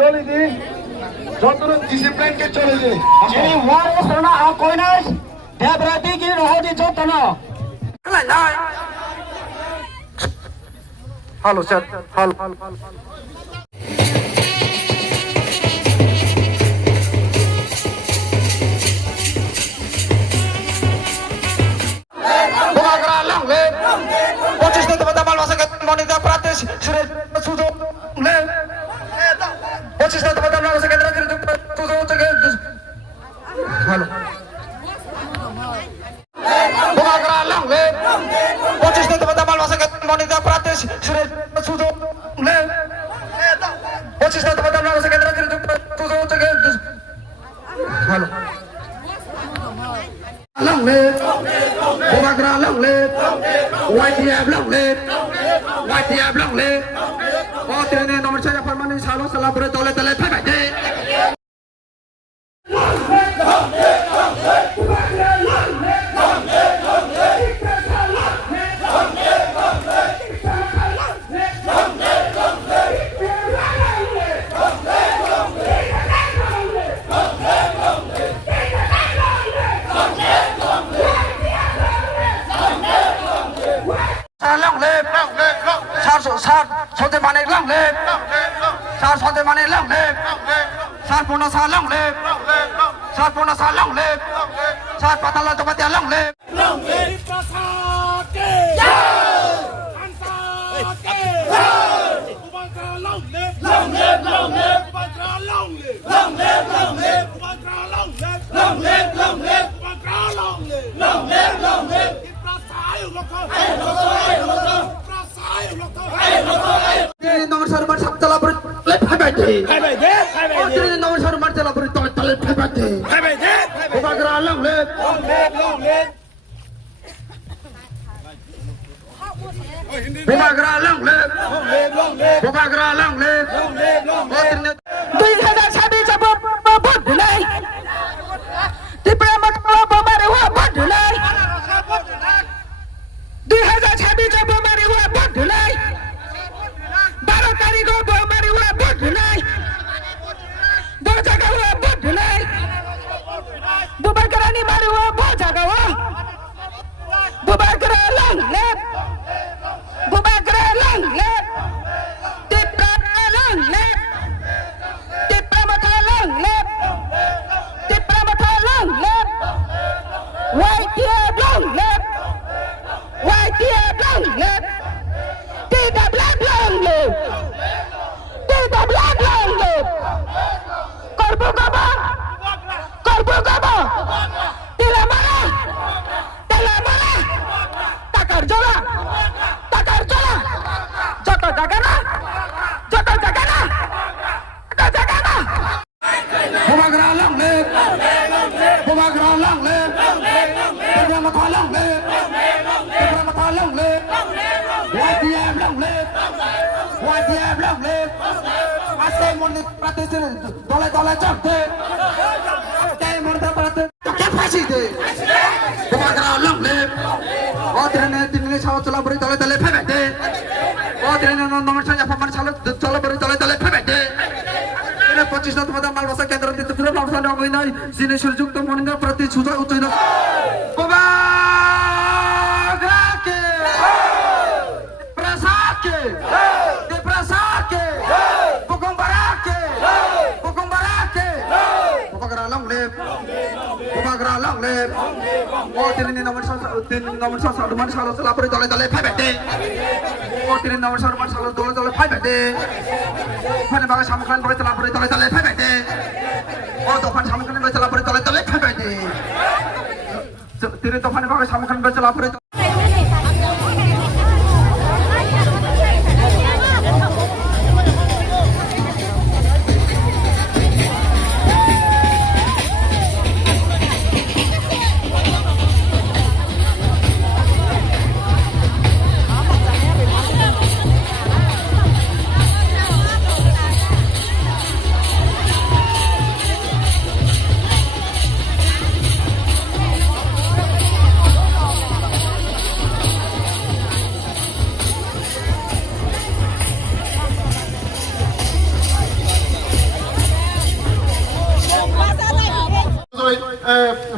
চলে দি যতন ডিসিপ্লিনকে চলে দি এই ওয়ার সরনা আ কইনাস দেবরাতি কি রহদি যতন নাই hello sir hello nomor saya Farmani Salo Salabure Tole Tole Pagade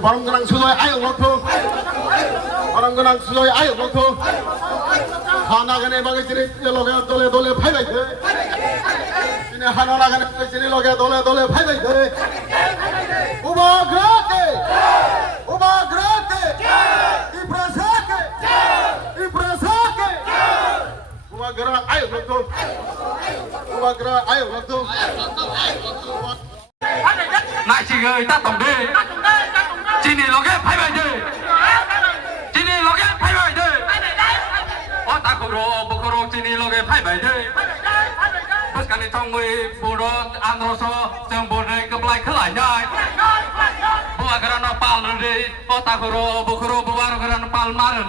바람 그랑 수도에 아유 놓고 바람 그랑 수도에 아유 놓고 하나 가네 바게 지리 로게 돌에 돌에 파이바이 돼 지네 하나 나가네 지리 로게 돌에 돌에 파이바이 돼 우바 그라테 이브라사케 우바 그라 아유 놓고 우바 그라 아유 놓고 lại chỉ người ta tổng đi chỉ đi lo cái phải vậy đi chỉ đi lo cái phải vậy đi ở ta cổ đồ bộ cổ đồ chỉ đi lo cái phải vậy đi bất cả những trong người bộ đồ ăn đồ so trong bộ này cầm lại khơi lại nhai bộ cái nó pal đi ở ta cổ đồ bộ bao cái nó pal mà rồi